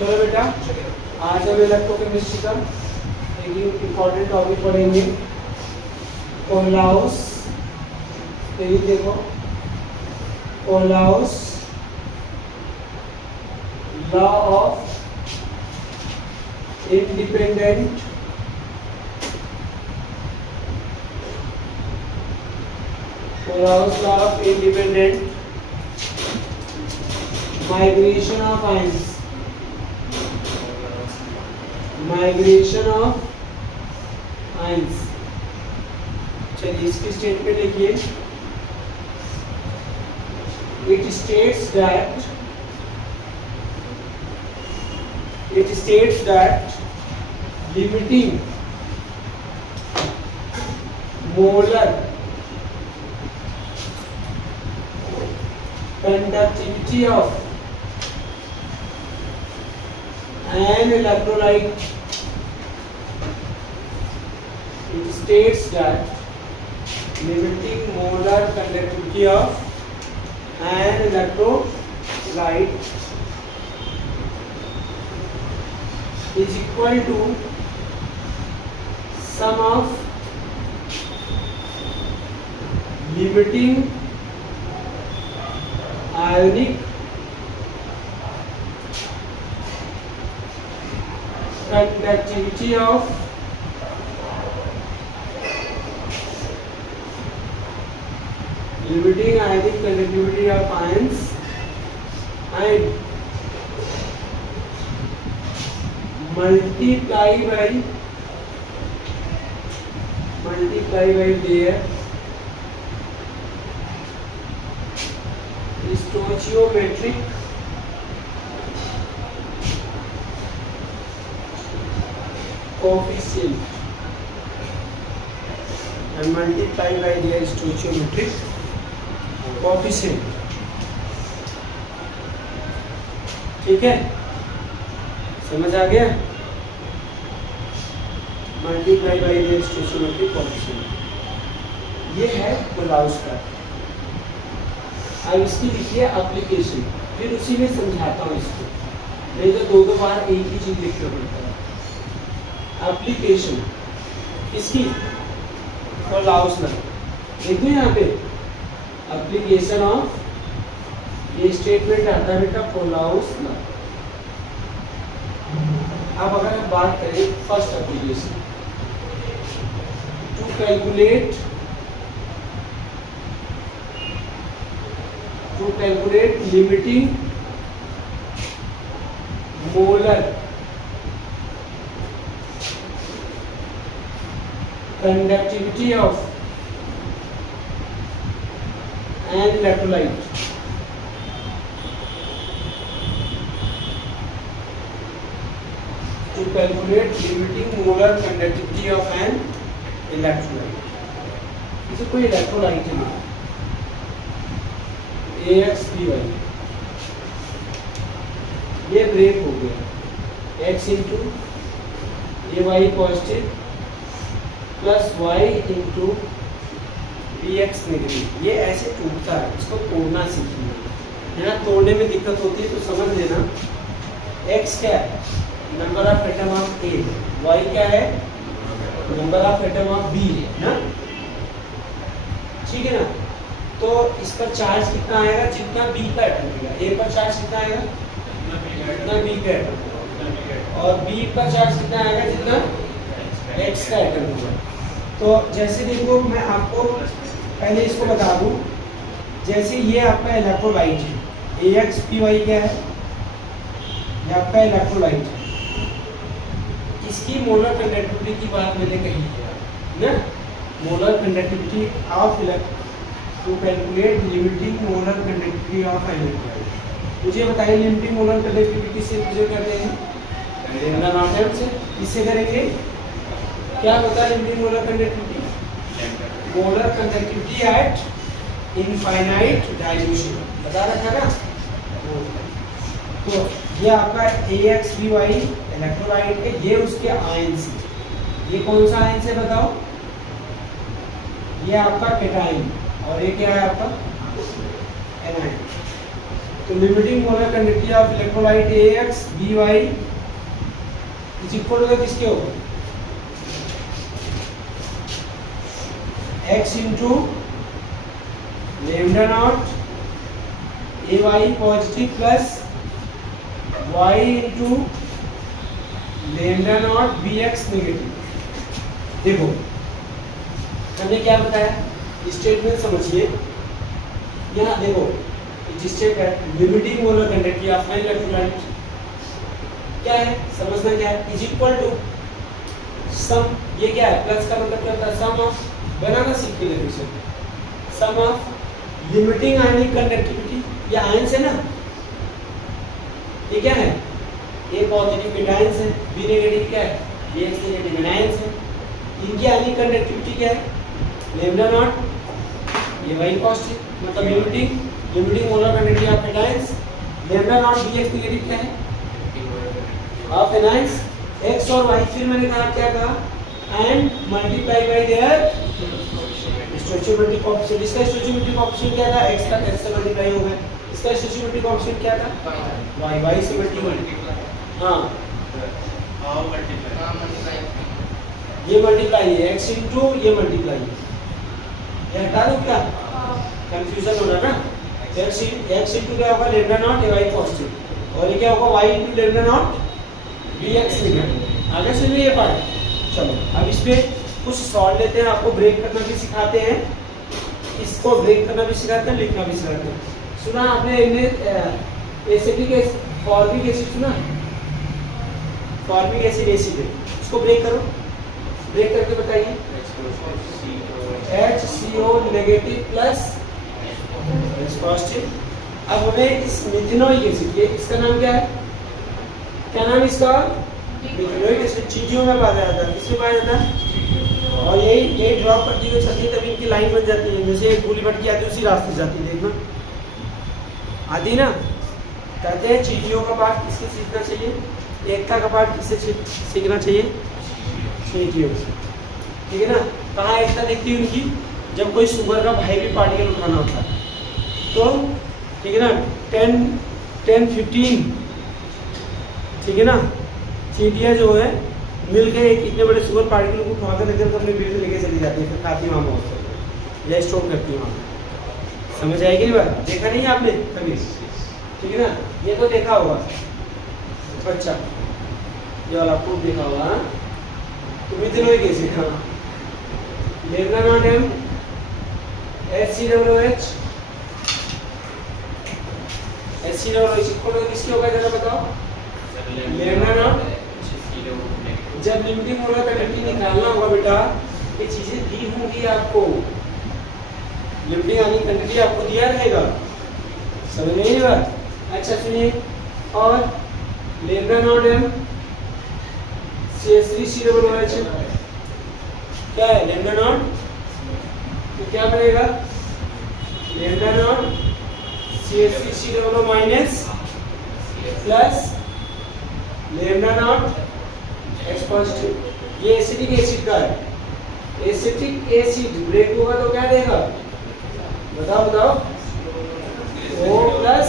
चलो बेटा आज हम इलेक्ट्रोकेमिस्ट्री का एक इम्पॉर्टेंट टॉपिक पढ़ेंगे कोहलाउस। तो ये देखो Kohlrausch law of independent Kohl's law of independent migration of ions. Migration of ions. चलिए इसकी स्टेटमेंट लिखिए। It states that limiting molar conductivity of an electrolyte. It states that limiting molar conductivity of an electrolyte is equal to sum of limiting ionic conductivity of ions and multiply by their stoichiometric coefficient and multiply by their stoichiometric coefficient। ठीक है, समझ आ गया? Multiply by their stoichiometric coefficient, ये है कोहलाउस का। अब इसकी लिखिए एप्लीकेशन, फिर उसी में समझाता हूँ इसको, नहीं तो दो बार एक ही चीज लिखना पड़ता है। एप्लीकेशन किसकी? कोहलाउस लॉ। देखो यहाँ पे एप्लीकेशन ऑफ, ये स्टेटमेंट आता है बेटा कोहलाउस लॉ। अब अगर हम बात करें first application, to calculate limiting molar conductivity of an electrolyte, to calculate limiting molar conductivity of an electrolyte। इसे कोई इलेक्ट्रोलाइट है AXBY, ये ब्रेक हो गया, X into AY positive plus Y into BX negative, ये ऐसे टूटता है, इसको तोड़ना सीखिए, है ना। तोड़ने में दिक्कत होती है तो समझ लेना। X क्या है? Number of atom of A, Y क्या है? Number of atom of B है ना, ठीक है ना। तो इस पर चार्ज कितना आएगा? जितना B का एटम होगा। A पर चार्ज कितना आएगा? जितना B का एटम, और B पर चार्ज कितना आएगा? जितना X का एटम होगा। तो जैसे देखो, मैं आपको पहले इसको बता दूं, जैसे ये आपका इलेक्ट्रोलाइट है, AXPY क्या है? ये आपका इलेक्ट्रोलाइट है। इसकी मोलर कंडक्टिविटी की बात मैंने कही है ना, molar conductivity of to calculate limiting molar conductivity of an electrolyte. मुझे बताइए लिमिटिंग मोलर कंडक्टिविटी से मुझे करते हैं नॉर्टन से, किससे करेंगे? क्या होता है limiting molar conductivity? Molar conductivity eight infinite dilution, बता रखा ना। तो ये आपका AXBY इलेक्ट्रोलाइट है, ये उसके आयंस है। ये कौन सा आयंस है बताओ? ये आपका कैटाइन, और ये क्या है आपका? एनाइन। तो limiting molar conductivity of electrolyte AX BY is equal to किसके होगा x into lambda nought AY positive plus y into lambda nought BX negative. देखो हमने क्या बताया स्टेटमेंट समझिए। यहाँ देखो स्टेट है limiting molar conductivity of an electrolyte क्या है समझना क्या है इज इक्वल टू सम। ये क्या है प्लस का मतलब क्या होता है सम ऑफ बनाना सीख के लिए सम ऑफ लिमिटिंग आयनिक कंडक्टिविटी। ये आयंस है ना ये क्या है ए पॉजिटिव बिटाइंस है बी नेगेटिव क्या है ये एक्स नेगेटिव बिटाइंस है। इनकी आयनिक कंडक्टिविटी क्या है लैम्डा नॉट ये वाई पॉजिटिव मतलब limiting molar conductivity of cations lambda naught B X negative क्या है ऑफ एनाइंस एक्स और वाई। फिर मैंने कहा क्या कहा and multiply by their stoichiometry coefficient. इसका स्टोइचियोमेट्री कोएफिशिएंट क्या था x का x से मल्टीप्लाई हो गया। इसका स्टोइचियोमेट्री कोएफिशिएंट क्या था y से मल्टीप्लाई। हां ये मल्टीप्लाई है x इंटू ये मल्टीप्लाई है ये हटा दो क्या कंफ्यूजन हो रहा है ना। x इंटू क्या होगा लैम्डा नॉट y पॉजिटिव और ये क्या होगा y into lambda nought bx negative. आगे सुनिए ये पार्ट। चलो अब इस पे कुछ सॉल्व लेते हैं। आपको ब्रेक करना भी सिखाते हैं इसको ब्रेक करना भी सिखाते हैं लिखना भी सिखाते हैं। सुना आपने एसिटिक फॉर्मिक एसिड सुना फॉर्मिक एसिड एसिड इसको ब्रेक करो ब्रेक करके बताइए HCO negative plus H positive. अब हमें इस मिथेनोइक एसिड ये इसका नाम क्या है क्या नाम इसका मिथेनोइक एसिड चीटियों में पाया जाता है। किसमें पाया जाता है और यही ड्रॉप करती हुई चलती है तभी इनकी लाइन बन जाती है। जैसे एक गोली भटकी आती है उसी रास्ते से जाती है देखना आती ना। कहते हैं चीटियों का पार्ट किससे सीखना चाहिए एकता का पार्ट किससे सीखना चाहिए चीटियों से ठीक है ना। कहाँ एकता दिखती है उनकी जब कोई सुगर का भाई भी पार्टिकल उठाना होता है तो ठीक है ना 10-15 ठीक है ना चीटियाँ जो है मिलकर एक इतने बड़े सुगर पार्टिकल को उठा कर लेकर अपने पेट में लेके चली जाती है फिर खाती है वहाँ बहुत या स्टोर करती है वहाँ। समझ आएगी नहीं बात देखा नहीं आपने कभी ठीक है ना ये तो देखा होगा अच्छा ये वाला प्रूफ देखा होगा तो मिथेनोइक एसिड हाँ lambda nought M HCOOH HCOOH equal किसकी होगा जरा बताओ लैम्डा नॉट। जब लिमिटिंग मोलर कंडक्टिविटी निकालना होगा बेटा ये चीजें दी होंगी आपको लिमिटिंग आयनिक कंडक्टिविटी आपको दिया रहेगा समझ में नहीं बात। अच्छा सुनिए और लैम्डा नॉट M CH3COOH क्या है लैम्डा नॉट तो क्या बनेगा lambda naught CH3COO minus plus lambda naught H positive. ये एसिटिक एसिड का है एसिटिक एसिड ब्रेक होगा तो क्या देगा बताओ बताओ O plus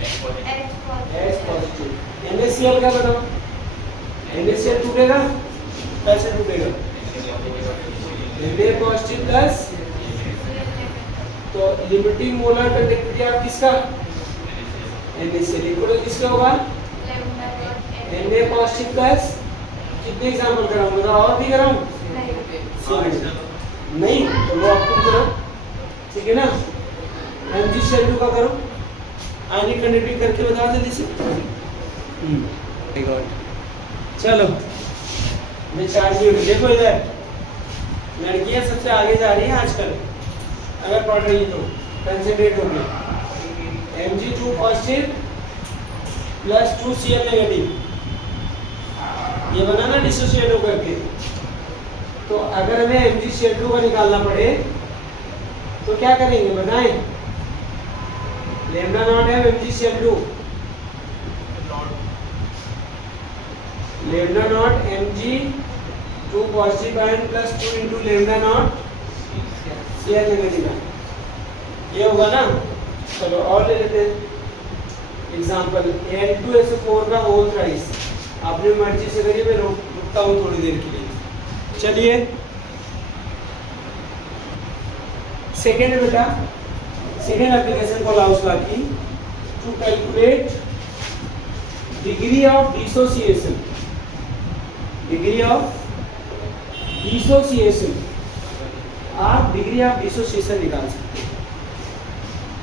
H positive. NaCl क्या बताओ NaCl टूटेगा कैसे टूटेगा Na पॉजिटिव प्लस तो लिमिटिंग मोलर कंडक्टिविटी आप किसका NaCl इक्वल किसका होगा Na पॉजिटिव प्लस कितने एग्जांपल कराऊं बताओ और भी कराऊं नहीं तो वो आपको करो ठीक है ना MgCl2 का करो आयनिक कंडक्टिविटी करके बताओ जल्दी से। चलो मैं चार्ज देखो इधर लड़कियां सबसे आगे जा रही हैं आजकल अगर पढ़ रही तो कंसंट्रेट होगी Mg2 positive plus 2Cl negative ये बना ना डिसोसिएट होकर के। तो अगर हमें MgCl2 का निकालना पड़े तो क्या करेंगे बताएं लैम्डा नॉट है MgCl2 lambda naught Mg2 positive ion plus 2 into lambda not Cl negative ये होगा ना। चलो और ले लेते हैं एग्जाम्पल N2SO4 का होल थ्राइस, अपनी मर्जी से करिए, मैं रुकता हूँ थोड़ी देर के लिए। चलिए सेकेंड बेटा, सेकेंड एप्लीकेशन को अलाउस की to calculate degree of dissociation, degree of dissociation, आप डिग्री ऑफ डिसोसिएशन निकाल सकते हैं।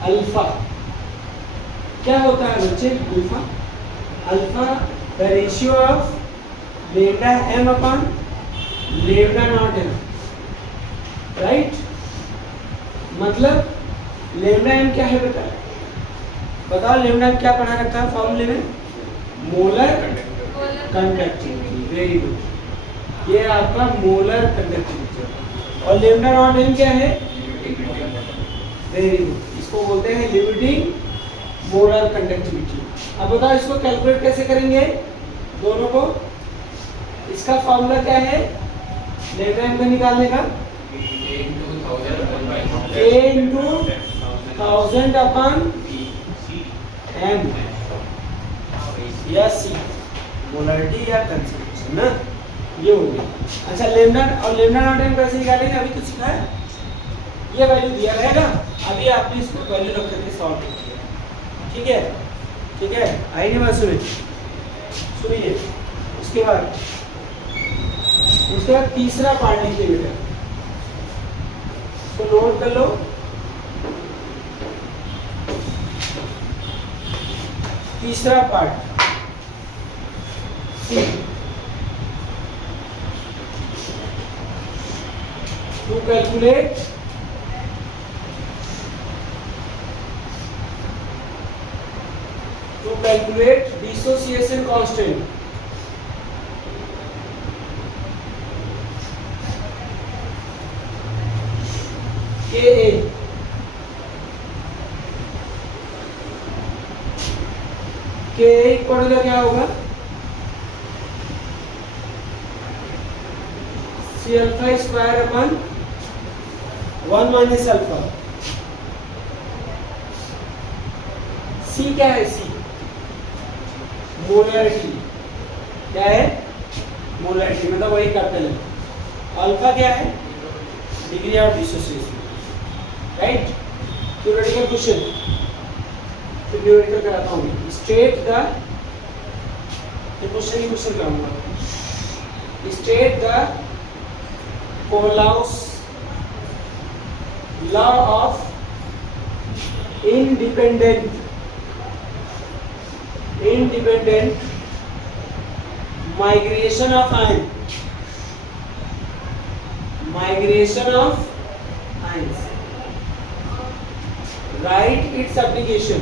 अल्फा क्या होता है बच्चे? Alpha, alpha the ratio of lambda m upon lambda nought m, right? मतलब लेमडा m क्या है बेटा? बताओ लेमडा m क्या पढ़ा रखा है फॉर्मूले में? Molar conductivity. वेरी गुड, ये आपका मोलर कंडक्टिविटी। और लेमडा नॉट m क्या है? वेरी गुड, इसको बोलते हैं लिमिटिंग मोलर कंडक्टिविटी। अब बताओ इसको कैलकुलेट कैसे करेंगे दोनों को? इसका फॉर्मूला क्या है लेमडा m का निकालने का? K into 1000 अपॉन m या c, मोलरिटी या कंसंट्रेशन ना, ये हो गया। अच्छा लेमडा और लेमडा नॉट m कैसे निकालेंगे? अभी तो सीखा है, ये वैल्यू दिया रहेगा, अभी आपने इसको वैल्यू रख करके सॉल्व किया, ठीक है? ठीक है, आई नहीं बात? सुनिए उसके बाद तीसरा पार्ट लिखिए बेटा, तो नोट कर लो। तीसरा part two calculate dissociation constant, Ka, Ka equal का क्या होगा? C alpha square upon 1 minus alpha. C क्या है? C मोलरिटी, क्या है? मोलरिटी, मतलब वही कैपिटल है। अल्फा क्या है? Degree of dissociation, right? Theoretical question, फिर न्यूमेरिकल कराता हूँ। स्टेट द क्वेश्चन कराऊंगा। State the Kohlrausch law of independent migration of ion, migration of ions. Write its application.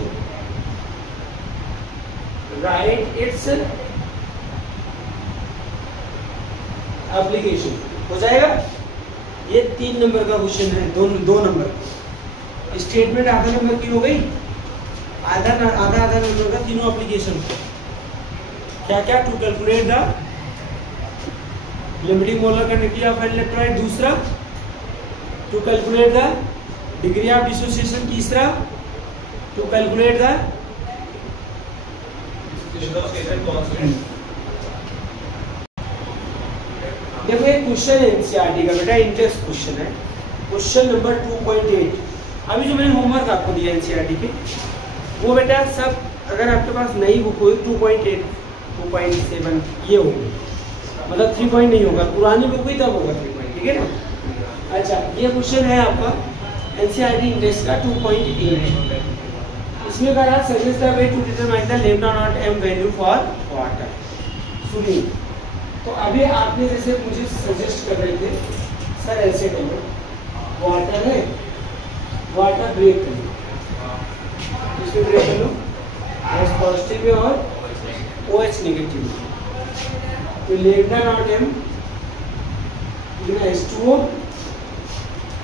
Write its application. हो जाएगा? ये 3 नंबर का क्वेश्चन है, 2 नंबर। स्टेटमेंट आधा नंबर की हो गई, आधा नंबर का तीनों एप्लीकेशन। क्या क्या? To calculate the limiting molar conductivity of an electrolyte, दूसरा to calculate the degree of dissociation, तीसरा टू कैलकुलेट द देखो एक क्वेश्चन है एनसीईआरटी का बेटा, इंटरेस्ट क्वेश्चन है, क्वेश्चन नंबर 2.8। अभी जो मैंने होमवर्क आपको दिया एनसीईआरटी के, वो बेटा सब अगर आपके पास नई बुक हो 2.8 2.7 ये होगी, मतलब 3 पॉइंट नहीं होगा, पुरानी बुक भी तब होगा 3 पॉइंट, ठीक है ना? अच्छा ये क्वेश्चन है आपका एनसीईआरटी इंडेक्स का 2.8। इसमें कहा suggest the way to determine the lambda nought m value for water. सुनिए, तो अभी आपने जैसे मुझे सजेस्ट कर रहे थे सर ऐसे करो, वाटर है, वाटर ब्रेक कर लो, इसमें ब्रेक कर लो, H पॉजिटिव है और OH नेगेटिव है, तो lambda nought m H2O,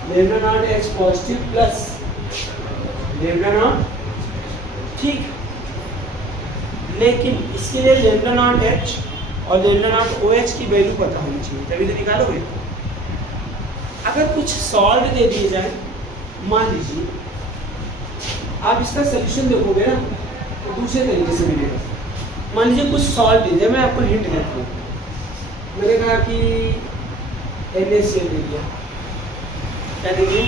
lambda naught H positive plus lambda naught, ठीक। लेकिन इसके लिए लैम्डा नॉट H और लैम्डा नॉट OH की वैल्यू पता होनी चाहिए, तभी तो निकालोगे। अगर कुछ सॉल्ट दे दिए जाए, मान लीजिए आप इसका सोल्यूशन देखोगे ना, तो दूसरे तरीके से मिलेगा। मान लीजिए कुछ सॉल्ट दीजिए, मैं आपको हिंट देता हूँ। मैंने कहा कि NaCl दे दिया, क्या दे दिया?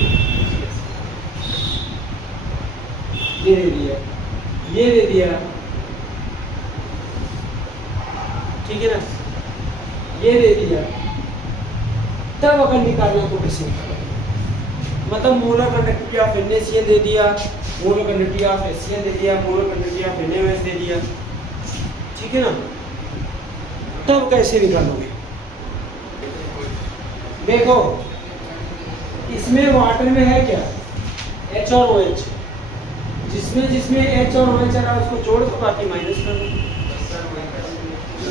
ये दे दिया, ये दे दिया, ठीक है ना, ये दे दिया। तब अगर निकालना तो कैसे निकालना? मतलब मोलर कंडक्टिविटी ऑफ NaCl दे दिया, मोलर कंडक्टिविटी ऑफ HCl दे दिया, मोलर कंडक्टिविटी ऑफ NaOH दे दिया, ठीक है ना। तब कैसे निकालोगे? देखो इसमें वाटर में है क्या? H और OH, जिसमें H और OH है उसको जोड़ दो, बाकी माइनस कर दो।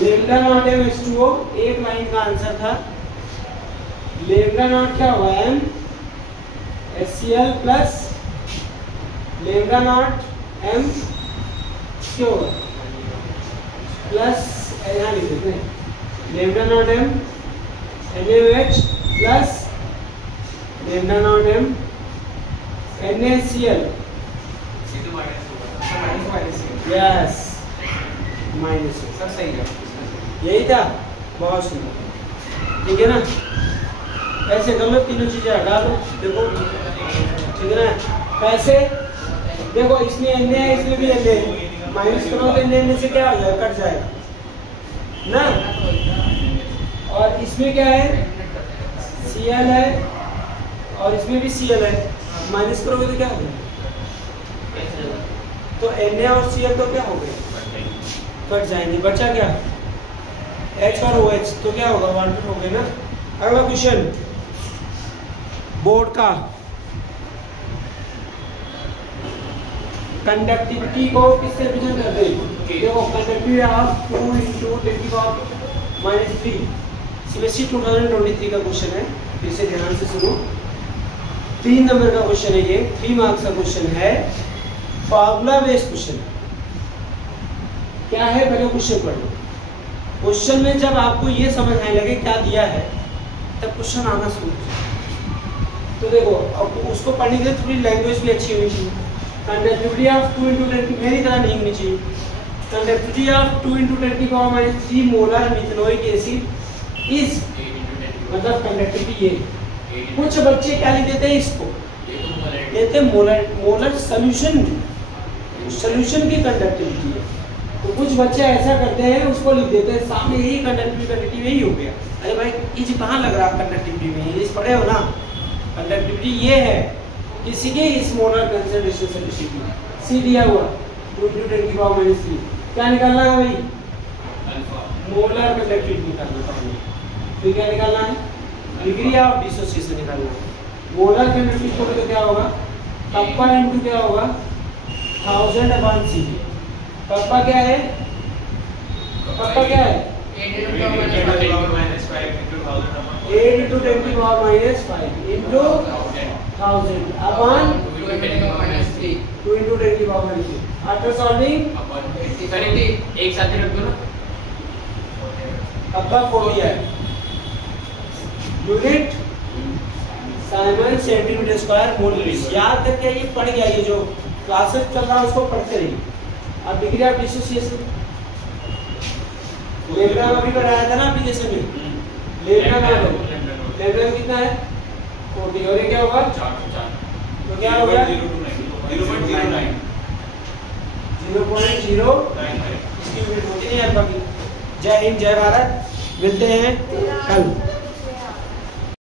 लैम्डा नॉट M H2O एक लाइन का आंसर था। लैम्डा नॉट क्या होगा? M HCl plus lambda nought M क्या होगा? प्लस यहाँ लिख देते हैं lambda nought M NaOH plus lambda nought M NaCl, yes minus sir, सही है, यही था। बहुत सुंदर, ठीक है ना। ऐसे कर लो, तीनों चीजें हटा दो, देखो ठीक है ना। कैसे? देखो इसमें Na है, इसमें भी Na है, माइनस करो तो Na से क्या हो जाएगा? कट जाएगा ना। और इसमें क्या है? Cl है और इसमें भी Cl है, माइनस करोगे तो क्या हो गया? तो Na और Cl तो क्या हो गए? कट जाएंगे। बचा क्या? H और OH, तो क्या होगा? वाटर हो गए ना। अगला क्वेश्चन बोर्ड का, कंडक्टिविटी को किससे रिप्रेजेंट करते हैं? देखो कंडक्टिविटी ऑफ 2 × 10⁻³ CBSE 2023 का क्वेश्चन है, फिर से ध्यान से सुनो। 3 नंबर का क्वेश्चन है ये, 3 मार्क्स का क्वेश्चन है, फार्मूला बेस्ड क्वेश्चन। क्या है? पहले क्वेश्चन पढ़ लो। क्वेश्चन में जब आपको ये समझ आने लगे क्या दिया है, तब क्वेश्चन आना शुरू हो जाए। तो देखो अब उसको पढ़ने के लिए थोड़ी लैंग्वेज भी अच्छी होनी चाहिए। कंडक्टिविटी ऑफ 2 × 10 मेरी तरह नहीं होनी चाहिए। Conductivity of 2 × 10⁻³ molar methanoic acid is, मतलब कंडक्टिविटी ये। कुछ बच्चे क्या लिख देते हैं? इसको लेते मोलर सोल्यूशन, सोल्यूशन की कंडक्टिविटी है। तो कुछ बच्चे ऐसा करते हैं, उसको लिख देते हैं सामने, यही कंडक्टिविटी यही हो गया। अरे भाई ये कहाँ लग रहा है कंडक्टिविटी में? ये पढ़े हो ना, कंडक्टिविटी ये है किसी के इस मोलर कंसंट्रेशन से किसी की। सी दिया हुआ 2 × 10⁻³ क्या निकालना है भाई? मोलर कंडक्टिविटी निकालना है। फिर क्या निकालना है? डिग्री ऑफ डिसोसिएशन निकालना है। मोलर कंडक्टिविटी तो क्या होगा? कप्पा इनटू क्या होगा? 1000/cv। कप्पा क्या है? कप्पा क्या है? 8 × 10⁻⁵ into 1000 upon 2 × 10⁻³ after solving एक साथ ही रख दो ना। कप्पा 4 दिया है, unit Simon centimetre square mole. याद करके ये पढ़ गया, ये जो क्लासेस चल रहा है उसको पढ़ते रहिए। अब डिग्री ऑफ डिसोसिएशन लैम्डा अभी बनाया था ना एप्लीकेशन में, लैम्डा लैम्डा कितना है? 40। और ये क्या होगा? 4। तो क्या हो गया? 0.09 इसकी यूनिट होती नहीं है। बाकी जय हिंद, जय भारत, मिलते हैं कल।